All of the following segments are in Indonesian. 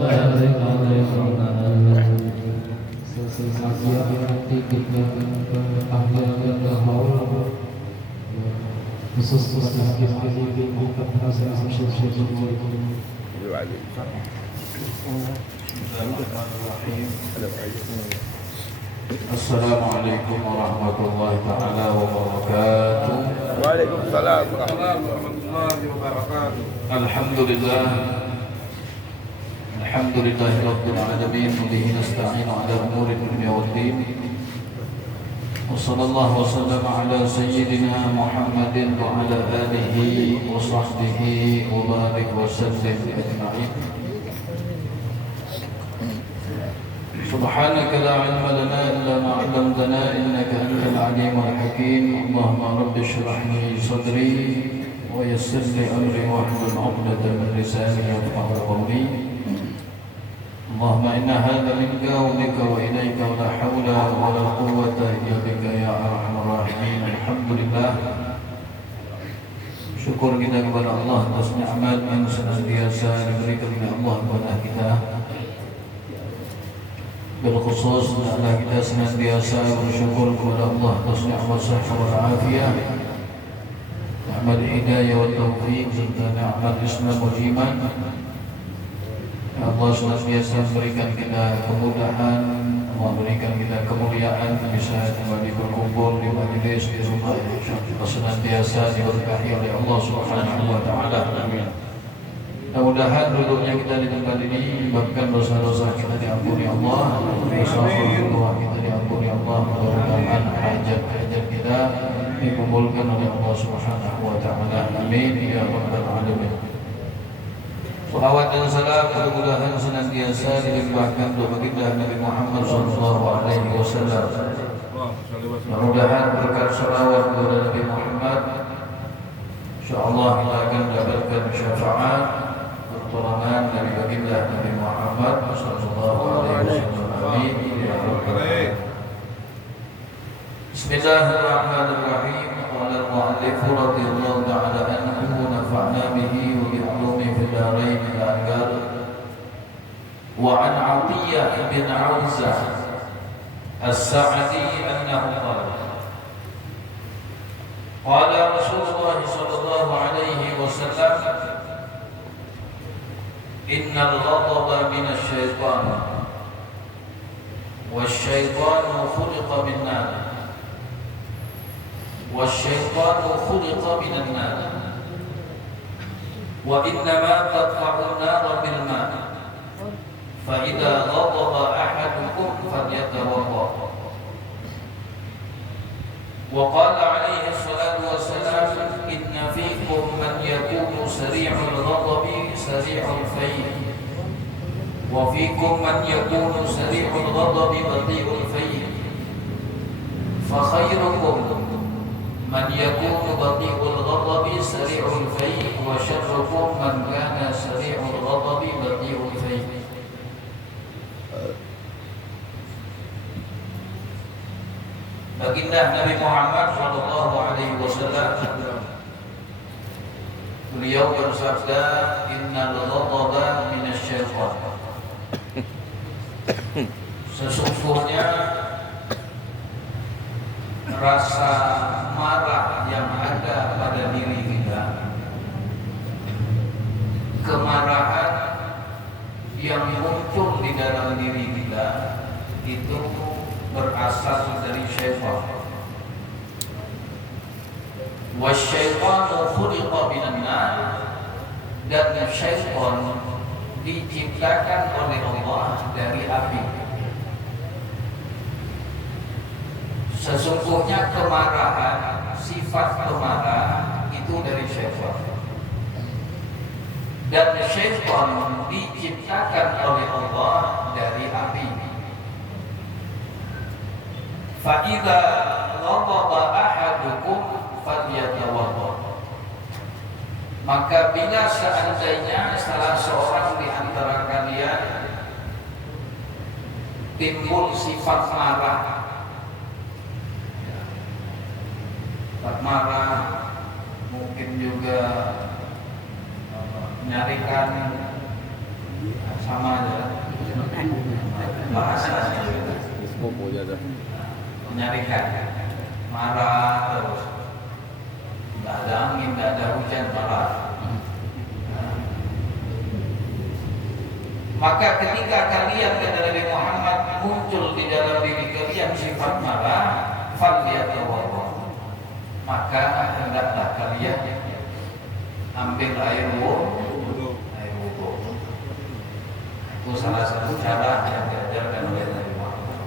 Assalamualaikum warahmatullahi taala wabarakatuh. Waalaikumsalam warahmatullahi wabarakatuh. Alhamdulillah. Alhamdulillahirabbil alamin wa bihi nasta'inu ala umuri dunya waddin. Wa sallallahu wa sallama ala sayyidina Muhammadin wa ala alihi wa sahbihi wa barik wa sallim ajma'in. سبحانك لا علم لنا إلا ما علمتنا إنك أنت العليم الحكيم. اللهم رب اشرح لي صدري ويسر لي أمري واحلل عقدة من لساني يفقهوا قولي. اللهم إن هذا منك وبك وإليك ولا حول ولا قوة إلا بك يا أرحم الراحمين. الحمد لله. Syukur kita kepada Allah atas nikmat yang senantiasa diberikan oleh Allah kepada kita. Berkhusus adalah kita senantiasa bersyukur kepada Allah atas nikmat sehat wal afiat, nikmat hidayah wa taufik serta nikmat Islam wal iman. Allah senantiasa memberikan kita kemudahan, memberikan kita kemuliaan bisa kembali berkumpul di majlis di rumah yang senantiasa diberkahi oleh Allah Subhanahu wa taala. Mudah-mudahan duduknya kita di tempat ini menyebabkan dosa-dosa kita diampuni Allah, dosa-dosa kita diampuni Allah, mudah-mudahan hajat-hajat kita dikumpulkan oleh Allah Subhanahu wa taala. Amin ya rabbal alamin. Salawat dan salam mudah-mudahan senantiasa dilimpahkan untuk baginda Nabi Muhammad sallallahu alaihi wasallam. Mudah-mudahan berkat salawat kepada Nabi Muhammad insyaallah kita akan mendapatkan syafaat pertolongan dari baginda Nabi Muhammad sallallahu alaihi wasallam. Amin ya rabbal alamin. Bismillahirrahmanirrahim. Qala al-mu'allif radhiyallahu ta'ala anhu nafa'na bihi wa bi 'ulumi fid darain al-angar. Wa 'an 'Athiyyah bin 'Awzah as-Sa'di annahu qala qala Rasulullah sallallahu alaihi wasallam Innal ghadaba minasy syaitan wasyaitanu khuliqa min nar wasyaitanu khuliqa minan nar wa innama tadfa'u an-nara bil ma' fa idza ghadaba ahadukum falyatawadda. Wa qala alaihi salatu wassalam inna fikum man yakunu sari'ul ghadabi sari'ul fayy wa fikum man yakunu sari'ul ghadabi bati'ul fayy fa khairukum man yakunu bati'ul ghadabi sari'ul fayy wa syarrukum man kana sari'ul ghadabi bati'ul fayy. Baginda Nabi Muhammad sallallahu alaihi wasallam beliau bersabda innal ghadaba minasy syaitan. Sesungguhnya rasa marah yang ada pada diri kita, kemarahan yang muncul di dalam diri kita itu berasal dari syaitan. Wasyaitanu khuliqa minan nar, dan syaitan diciptakan oleh Allah dari api. Sesungguhnya kemarahan, sifat kemarah itu dari syaitan. Dan syaitan diciptakan oleh Allah dari api. Fa idza ghadaba ahadukum falyatawadda. Maka bila seandainya salah seorang di antara kalian timbul sifat marah, mungkin juga menyarikan sama aja bahasanya menyarikan, marah terus, nggak ada angin, nggak ada hujan, marah. Maka ketika kalian kata Nabi Muhammad muncul di dalam diri kalian sifat marah, falyatawaddo, maka hendaklah kalian ambil air wudu. Itu salah satu cara yang diajarkan oleh Nabi Muhammad.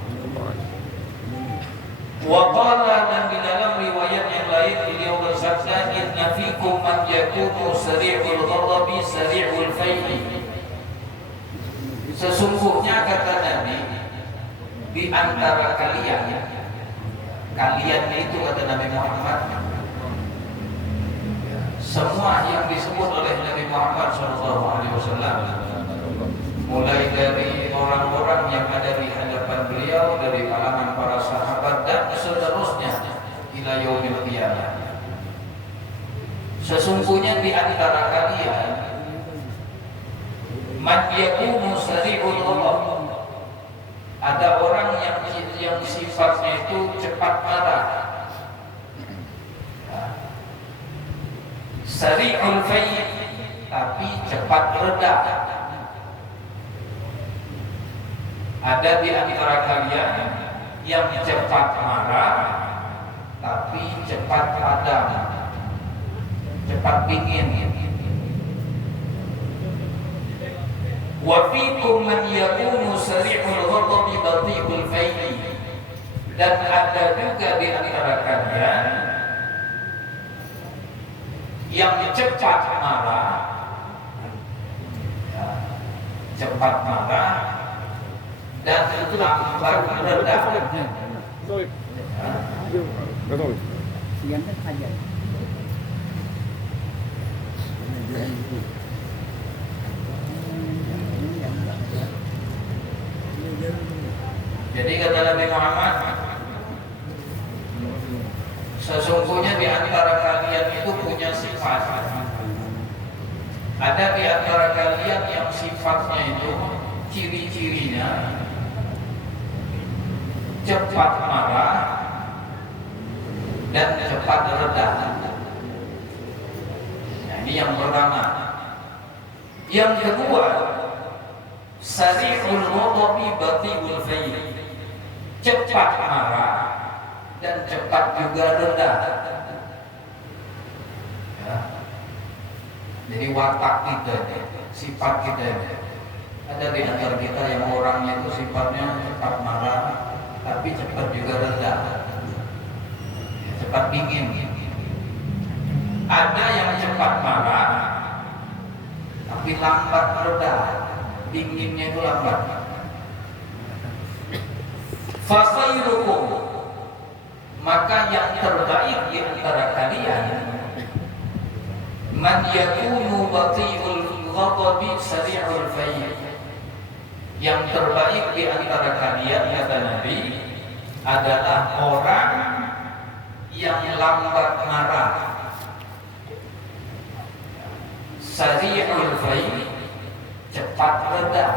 Waqala, dan di dalam riwayat yang lain beliau bersabda, inna fikum man yakunu sari'ul ghadabi sari'ul fai'i. Sesungguhnya kata Nabi, di antara kalian itu kata Nabi Muhammad, semua yang disebut oleh Nabi Muhammad SAW, mulai dari orang-orang yang ada di hadapan beliau, dari kalangan para sahabat dan seterusnya ila yaumil qiyamah. Sesungguhnya di antara kalian man yakunu sari'ul ghadab, ada orang yang sifatnya itu cepat marah. Sari'ul fai', tapi cepat reda. Ada di antara kalian yang cepat marah tapi cepat padam, cepat dingin. Wa fikum man yakunu sari'ul ghadabi bati'ul fai'i, dan ada juga di antara kalian yang cepat marah, cepat marah dan lambat reda. Jadi kata Nabi Muhammad, sesungguhnya di antara kalian itu punya sifat. Ada di antara kalian yang sifatnya itu ciri-cirinya cepat marah dan cepat reda. Nah, ini yang pertama. Yang kedua, sari'ul ghadabi bati'ul fai', cepat marah dan cepat juga reda. Ya. Jadi watak kita, sifat kita ini. Ada di antara kita yang orangnya itu sifatnya cepat marah tapi cepat juga reda, cepat dingin. Ada yang cepat marah tapi lambat reda, dinginnya itu lambat. Fasairukum, maka yang terbaik di antara kalian man yakunu bati'ul ghadabi sari'ul fai', yang terbaik di antara kalian kata Nabi adalah orang yang lambat marah. Sari'ul fai', cepat reda.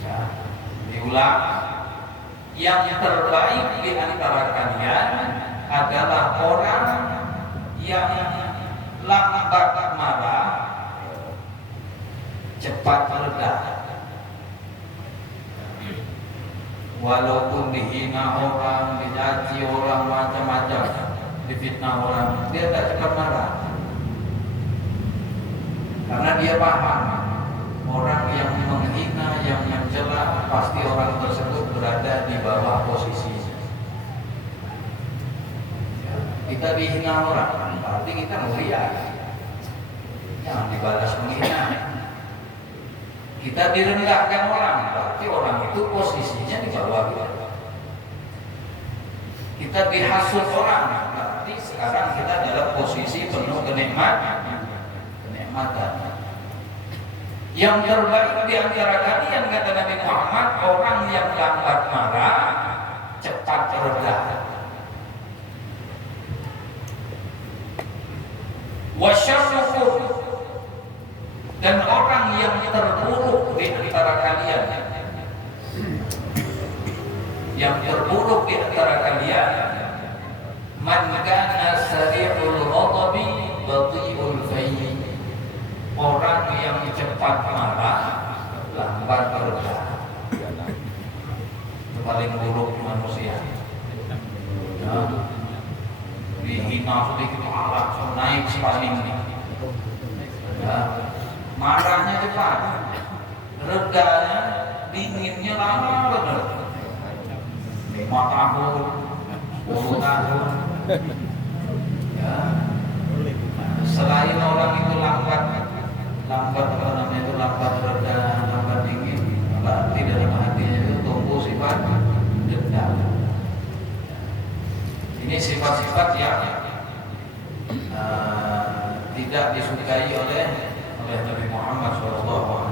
Ya, diulang, yang terbaik di antara kalian adalah orang yang lambat marah, cepat reda. Walaupun dihina orang, dicaci orang, macam-macam, difitnah orang, dia tak cepat marah. Karena dia paham orang yang menghina, yang mencela, pasti orang tersebut berada di bawah posisinya. Kita dihina orang, berarti kita mulia, jangan dibalas menghina. Kita direndahkan orang, berarti orang itu posisinya di bawah kita. Kita dihasut orang, berarti sekarang kita dalam posisi penuh kenikmatan. Yang terbaik di antara kalian kata Nabi Muhammad, orang yang lambat marah, cepat reda. Wasyarrukum, Dan orang yang terburuk di antara kalian, man kana sari'ul ghadabi bati'ul fayyi, orang yang cepat marah lambat berkah. Itu paling buruk manusia. Nah, dihina sedikit marah, naik paling ini. Nah, marahnya cepat, redanya, dinginnya lama benar. 5 tahun, 10 tahun. Ya. Selain orang itu lambat apa namanya itu lambat reda, lambat dingin, berarti dalam hatinya itu tumbuh sifat dendam. Ini sifat-sifat yang tidak disukai oleh Nabi Muhammad SAW.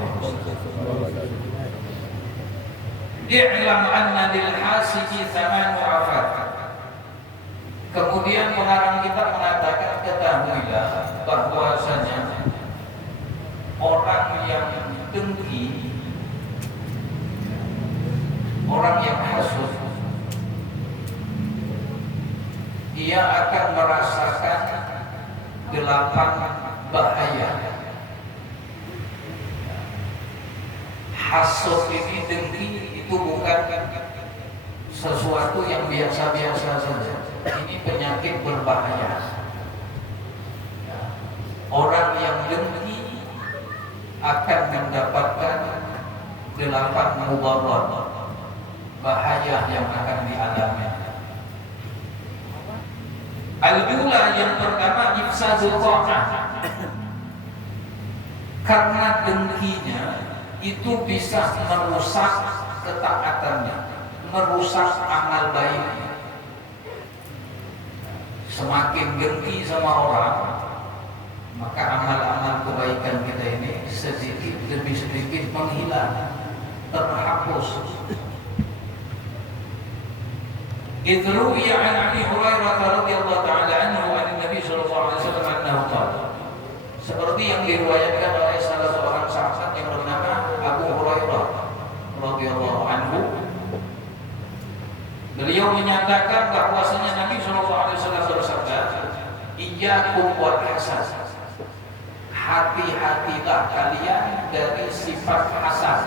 I'lam anna lil hasidi thamanu afat. Kemudian pengarang kita mengatakan, ketahuilah bahwasanya orang yang dengki, orang yang hasud, dia akan merasakan 8 bahaya. Hasud ini, dengki itu bukan sesuatu yang biasa-biasa saja. Ini penyakit berbahaya. Orang yang dengki akan mendapatkan 8 mudarat, bahaya yang akan dialami. Al-ula, yang pertama, ifsadul ta'ah. Karena dengkinya itu bisa merusak ketaatannya, merusak amal baiknya. Semakin dengki sama orang, maka amal-amal kebaikan kita ini sedikit demi sedikit menghilang, terhapus. Idruwiya an Abi Hurairah radhiyallahu ta'ala anhu an Nabi sallallahu alaihi wasallam annahu qala, seperti yang diriwayatkan oleh salah seorang sahabat yang bernama Abu Hurairah radhiyallahu anhu, beliau menyatakan bahwasanya Nabi sallallahu alaihi wasallam bersabda, iyyakum wal hasad, hati-hatilah kalian dari sifat hasad.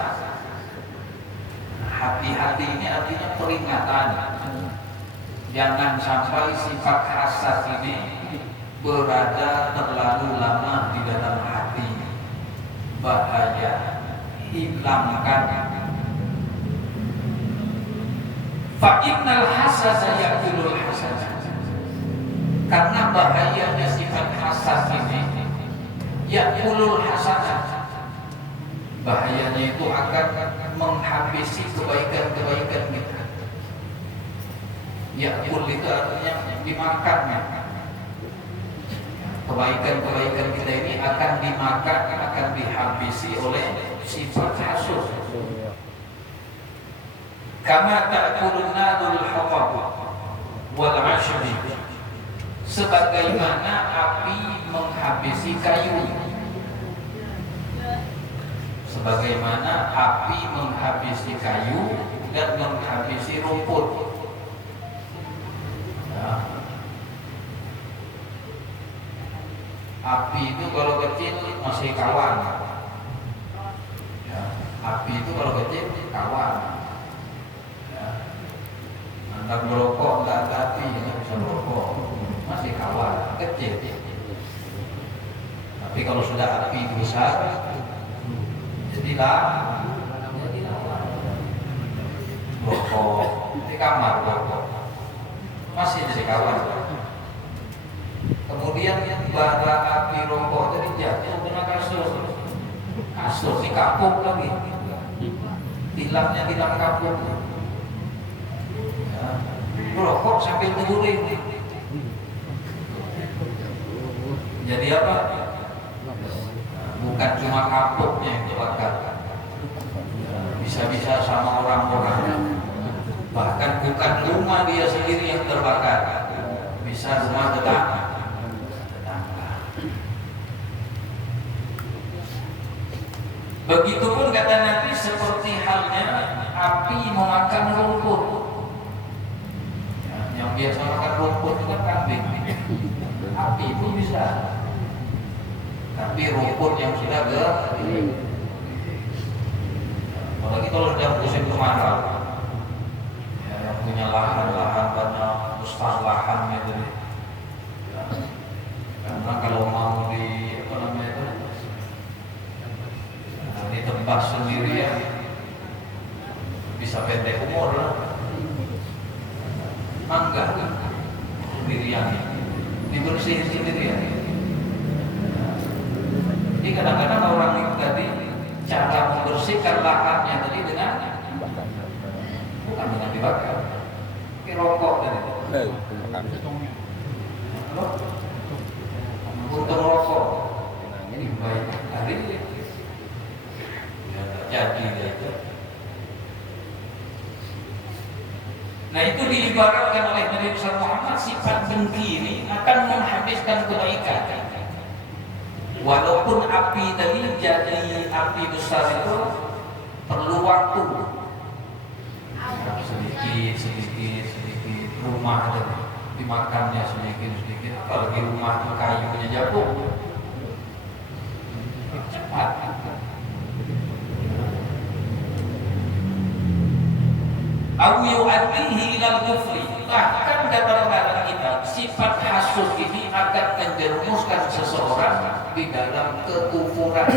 Hati-hati ini artinya peringatan. Jangan sampai sifat hasad ini berada terlalu lama di dalam hati. Bahaya, hilangkan. Fa innal hasada ya'kulul hasad. Karena bahayanya sifat hasad ini, ya'kulul hasad, bahayanya itu akan menghabisi kebaikan-kebaikan kita. Ya'kul itu artinya dimakannya. Kebaikan-kebaikan kita ini akan dimakan, akan dihabisi oleh sifat hasud. Kama ta'kulun narul hatab wal 'ashbi, sebagaimana api menghabisi kayu, sebagaimana api menghabisi kayu dan menghabisi rumput. Ya. Api itu kalau kecil masih kawan. Ya. Api itu kalau kecil kawan. Ya. Antara merokok nggak ada api, nggak bisa merokok, masih kawan, kecil. Tapi kalau sudah api besar, jadilah merokok di kamar, merokok masih jadi kawan. Kemudian bara api rokok jadi jatuh kena kasur ini kapuk lagi, tilangnya tilang kapuk. Ya. Rokok sambil menguring. Jadi apa? Bukan cuma kapuknya yang terbakar, bisa-bisa sama orang-orang. Bahkan bukan rumah dia sendiri yang terbakar, bisa rumah tetangga. api pun bisa. Tapi rumput yang sudah kering, apalagi kalau sudah musim kemarau, ya, yang punya lahan-lahan banyak, besar lahan itu, ya. Karena kalau mau di apa namanya itu, ditebas sendirian, bisa pendek umur lah. Mangga sendirian, dibersihin sendirian. Jadi kadang-kadang orang itu tadi cara membersihkan lahannya tadi dengan bukan dengan dibakar, tapi rokok tadi. Untuk rokok, ini baik hari ini jadi itu. Nah itu diibaratkan oleh Nabi Muhammad, sifat dengki ini akan menghabiskan kebaikan. Walaupun api tadi jadi api besar itu perlu waktu, sedikit rumah tadi dimakannya sedikit, apalagi rumah kayunya jatuh cepat. Au yu'addihi ilal kufri, bahkan kata kita sifat hasud ini akan menjerumuskan seseorang di dalam kekufuran.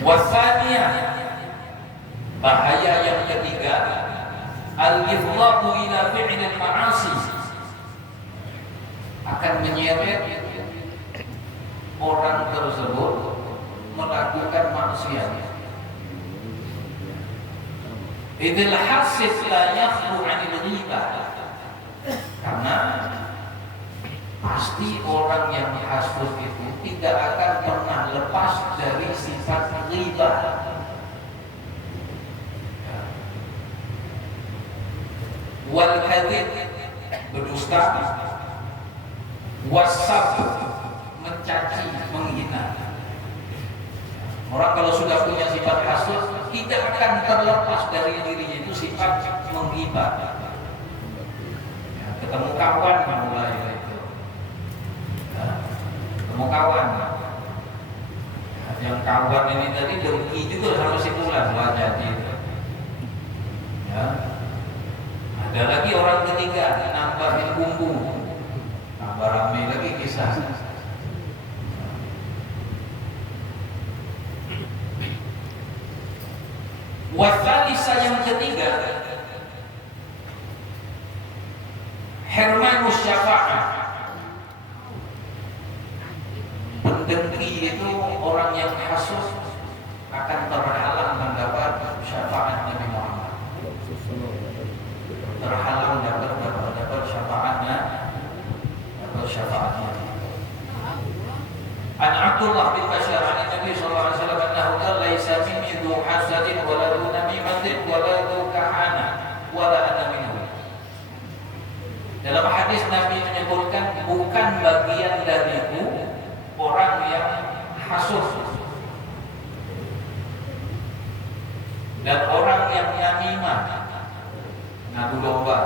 Wasaniyah, bahaya yang ketiga, al-ifdhaqu ila fi'lil ma'asi, akan menyeret orang tersebut melakukan maksiat. Idil hasid la yakhlu 'anil ghibah, karena pasti orang yang hasud itu tidak akan pernah lepas dari sifat ghibah. Wal kadhib, berdusta, wasab, mencaci, menghina. Orang kalau sudah punya sifat hasud tidak akan terlepas dari dirinya itu sifat menghibah. Ya, ketemu kawan mulai itu, ya, ketemu kawan, ya, yang kawan ini tadi dengki juga sama si Fulan, lah jadi itu. Ya. Ada lagi orang ketiga nambahin bumbu, tambah rame lagi kisah. Wasalisa yang ketiga, hermanus syafa'ah, pendengki itu orang yang hasud akan terhalang mendapat syafaat Nabi Muhammad, terhalang dapat syafaatnya, dapat syafaatnya. An Abdullah bin Bashar an Nabi sallallahu alaihi wasallam annahu qala laisa minni dhu hasadin wa la dhu namimatin wa la dhu kahana wa la ana minhu. Dalam hadis Nabi menyebutkan bukan bagian dariku orang yang hasud dan orang yang namimah, ngadu domba,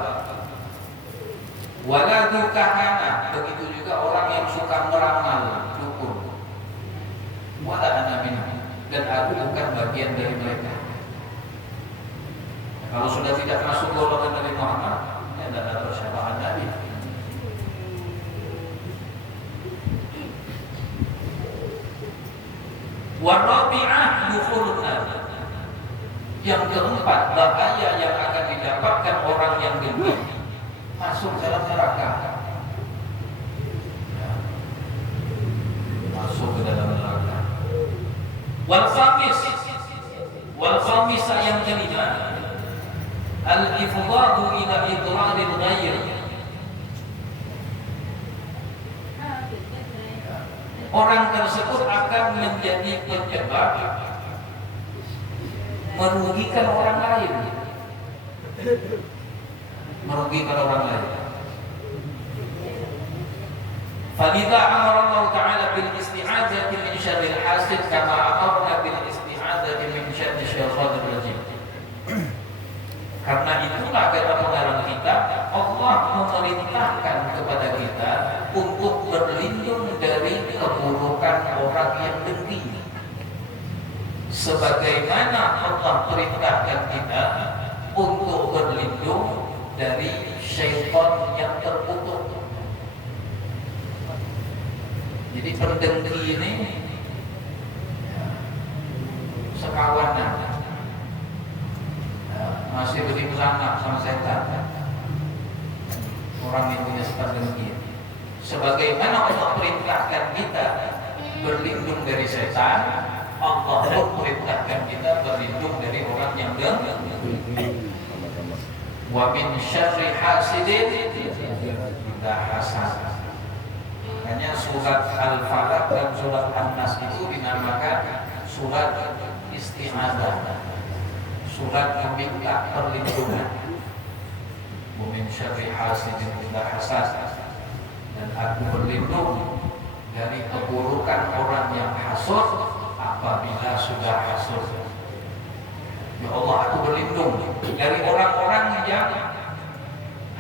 wa la dhu kahana, begitu juga orang yang suka meramal, wala ana minhum, dan aku bukan bagian dari mereka. Kalau sudah tidak masuk golongan Nabi Muhammad, ini adalah syafaat Nabi. Warabi'ah dukhulun nar. Yang keempat, bahaya yang akan didapatkan orang yang dengki, masuk dalam neraka. Masuk ke dalam neraka. Wal khamis yang kelima, al-ifdhadu ila idradil ghair, orang tersebut akan menjadi penyebab merugikan orang lain, Falidha amara Allah Ta'ala bil isti'adzati min syarril hasid kama amarna bil isti'adzati min syarri syaitanir rajim. Karena itulah kata pengarang kita, Allah sebagaimana Allah perintahkan kita untuk berlindung dari syaitan yang terkutuk. Jadi pendengki ini sekawanan, masih bersama sama setan. Orang yang punya sifat dengki. Sebagaimana Allah perintahkan kita berlindung dari setan, Allah pun perintahkan kita berlindung dari orang yang dengki. Wa min syarri hasidin idza hasad. Makanya surat Al-Falaq dan surat An-Nas itu dinamakan surat isti'adzah, surat meminta perlindungan. Wa min syarri hasidin idza hasad, dan aku berlindung dari keburukan orang yang hasud apabila sudah hasud. Ya Allah, aku berlindung dari orang-orang yang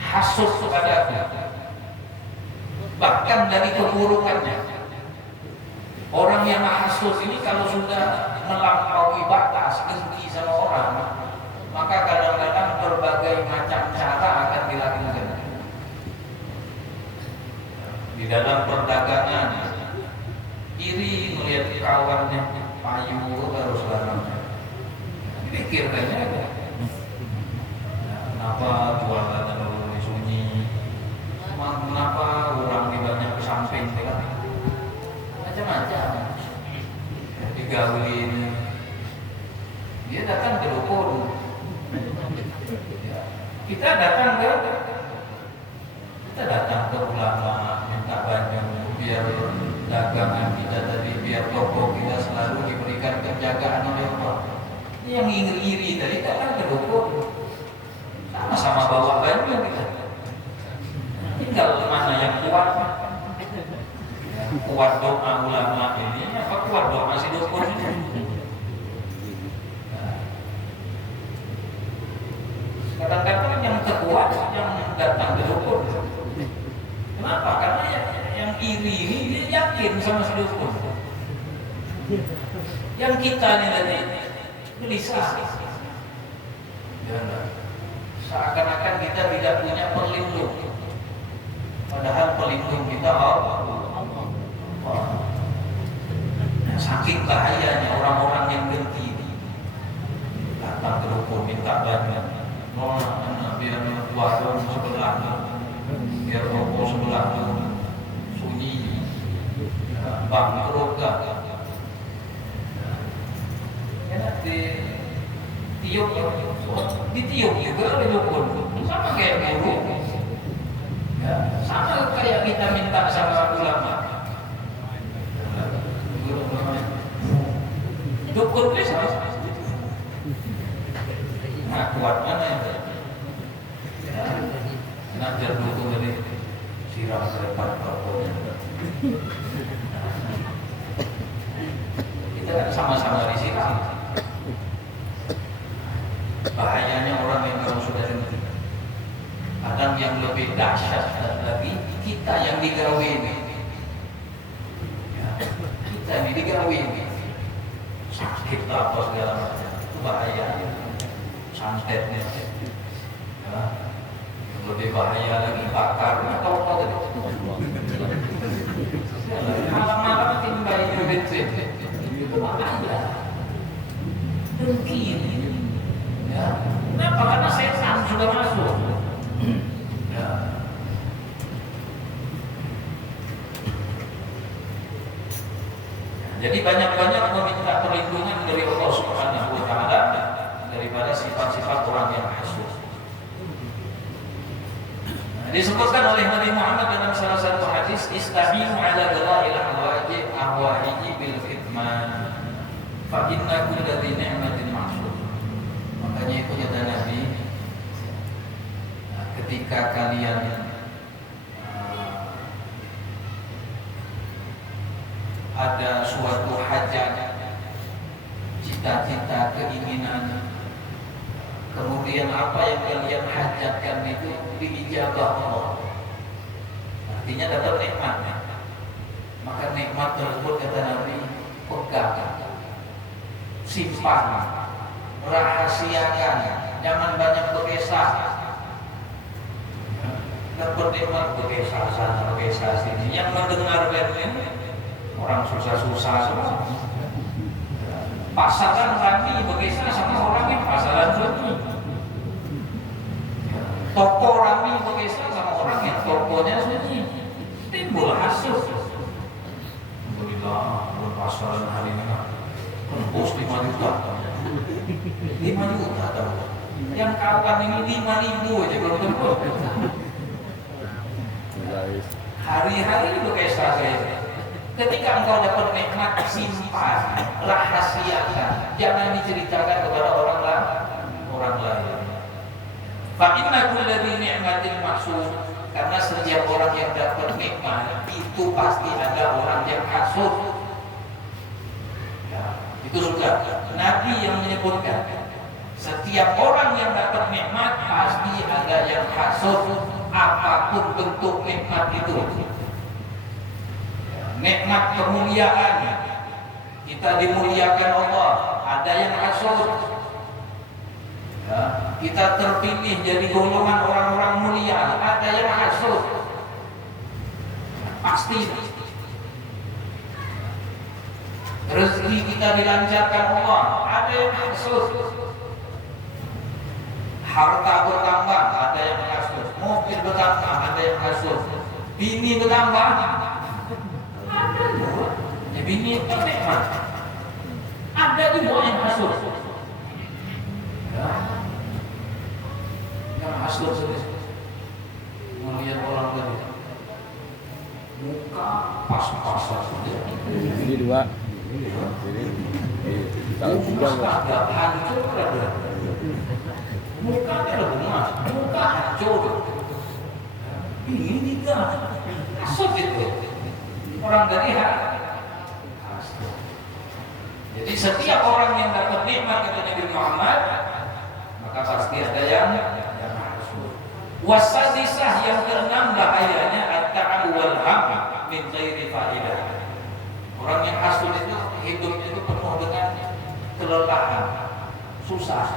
hasud kepadaku, bahkan dari keburukannya. Orang yang hasud ini kalau sudah melampaui batas dengki sama orang, maka kadang-kadang berbagai macam cara akan dilakukan. Di dalam perdagangan, iri melihat kawannya payu terus barangnya, pikir kayaknya kenapa jualan lalu sunyi, kenapa orang di banyak ke samping, macam-macam digaulin. Dia datang ke dukun, kita datang ke ulama minta banyak biar dagangan kita tadi, biar toko kita selalu diberikan penjagaan oleh Allah. Yang iri-iri tadi datang ke dukun, sama-sama bawa banyak kita. Tinggal mana yang kuat, kuat doa ulama ini apa kuat doa si dukun ini. Kadang-kadang yang terkuat yang datang ke dukun. Kenapa? Karena yang iri ini dia yakin sama si dukun. Yang kita ini tadi gelisah. Seakan-akan kita tidak punya pelindung. Padahal pelindung kita Allah. Saking bahayanya orang-orang yang dengki ini. Datang ke dukun minta banyak. Biar warung sebelah, biar toko sebelah sunyi, bangkrut gak? Enak ditiup juga oleh dukun, sama kayak guru, sama kayak kita minta sama ulama. Dukun bisa. Nah, kuat mana ya? Najar dukun dari siram ke depan tokonya. Kita kan sama-sama disiram. Bahayanya orang yang kalau sudah dengki. Kadang yang lebih dahsyat lagi kita yang digawin. Kita ini digawin. Sakit apa segala macam. Itu bahaya. Santetnya, lebih bahaya lagi bakarnya kalau tadi malam-malam timbai bensin itu bahaya, dengki ini. Kenapa? Karena setan sudah masuk. Jadi banyak-banyak meminta perlindungan dari Allah Subhanahu wa Ta'ala daripada sifat-sifat orang yang hasud. Disebutkan oleh Nabi Muhammad dalam salah satu hadis, istahimu ala ghala'il ahwaiji bil khidman fa inna kulla dhi ni'matin mahsud. Makanya itu kata Nabi, ketika kalian ada suatu hajat, cita-cita, keinginan, kemudian apa yang kalian hajatkan itu diijabah Allah, artinya dapat nikmat. Maka nikmat tersebut kata Nabi, pegang, simpan, rahasiakan, jangan banyak berkisah. Dapat nikmat berkisah sana, berkisah sini. Yang mendengar ini orang susah-susah semua. Pasaran kami berkisah sama orang yang pasaran sunyi. Toko rami berkisah sama orang yang tokonya sunyi. Timbul hasut. Alhamdulillah, pasaran hari ini tembus 5 juta. 5 juta tahu. Yang kawan ini 5.000 aja belum tembus. Hari-hari berkisah saya. Ketika engkau dapat nikmat, simpan, rahasiakan, jangan diceritakan kepada orang lain. Fa inna kulli ni'matin mahsud, karena setiap orang yang dapat nikmat itu pasti ada orang yang hasud. Ya, itu sudah Nabi yang menyebutkan setiap orang yang dapat nikmat pasti ada yang hasud, apapun bentuk nikmat itu. Nikmat kemuliaan, kita dimuliakan Allah, ada yang hasud. Ya, kita terpilih jadi golongan orang-orang mulia, ada yang hasud. Pasti. Rezeki kita dilancarkan Allah, ada yang hasud. Harta bertambah, ada yang hasud. Mobil bertambah, ada yang hasud. Bini bertambah, ada juga. Ya, bini itu nikmat. Ada juga yang hasud. Ya. Yang hasud sedih. Melihat orang tadi. Muka pas-pasan saja. Ini 2. Kalau 3 agak hancur ada. Mukanya ada bunga, muka hancur. Ini 3. Hasud itu. Orang dari hasud. Jadi setiap orang yang dapat nikmat kata Nabi Muhammad, maka pasti ada yang hasud. Wasadisah yang keenam bahayanya at-ta'u wal ham min ghairi faedah. Orang yang hasud itu hidupnya itu penuh dengan kelelahan, susah.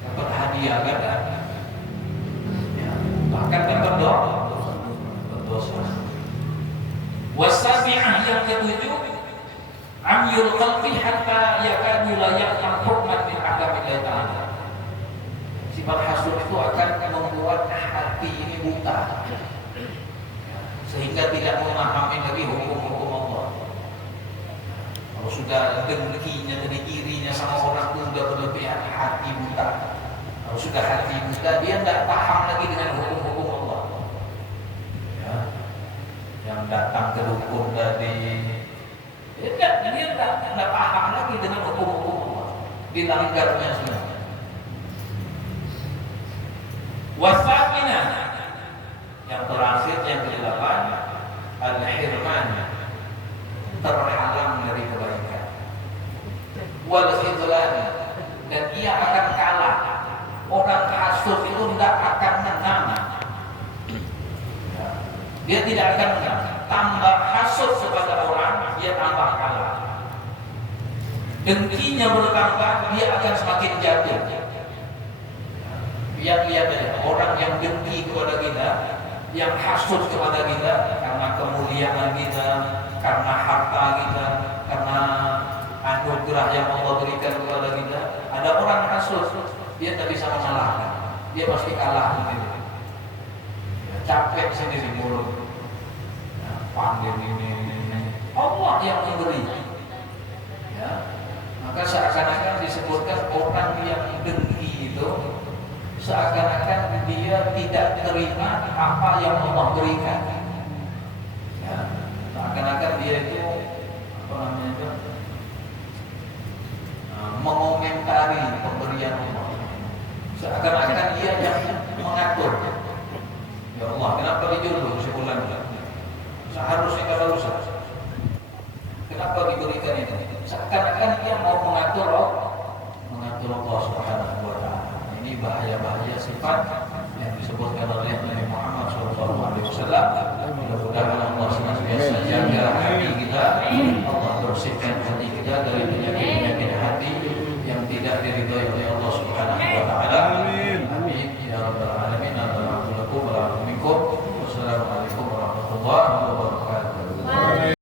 Dapat hadiah kan? Ya, bahkan dapat dosa. Wasabi'ah yang ketujuh, amyul qalbi hatta yakadu la yaqam hukman min ahkamillahi ta'ala. Sifat hasud itu akan membuat hati ini buta, sehingga tidak memahami lagi hukum-hukum Allah. Kalau sudah dengkinya dari irinya sama orang itu sudah berlebihan, hati buta. Kalau sudah hati buta, dia tidak paham lagi dengan hukum-hukum Allah. Ya. Yang datang ke dukun tadi, dia tidak paham lagi dengan hukum-hukum Allah. Dilanggarnya semua. Wasakinah yang terakhir yang ke-8, al-hirman, terhalang dari kebaikan. Wal khidlan, dan ia akan kalah. Orang hasud itu tidak akan menang. Dia tidak akan menang. Tambah hasud kepada orang, dia tambah kalah. Dengkinya bertambah, dia akan semakin jatuh. Lihat aja, orang yang dengki kepada kita, yang hasud kepada kita karena kemuliaan kita, karena harta kita, karena anugerah yang Allah berikan kepada kita. Ada orang hasud, dia tak bisa mengalahkan, dia pasti kalah sendiri. Capek sendiri mulut, panggil ini. Allah yang memberi. Ya, maka seakan-akan disebutkan orang yang dengki itu seakan-akan dia tidak terima apa yang Allah berikan. Ya, seakan-akan dia itu mengomentari pemberian Allah. Seakan-akan dia yang mengatur. Ya Allah, kenapa dijodoh sebulan? Seharusnya kalau usah. Kenapa diberikan ini? Seakan-akan dia mau mengatur Allah Subhanahu wa Ta'ala. Ini bahaya-bahaya sifat yang disebutkan oleh Nabi Muhammad SAW. Mudah-mudahan Allah senantiasa jaga hati kita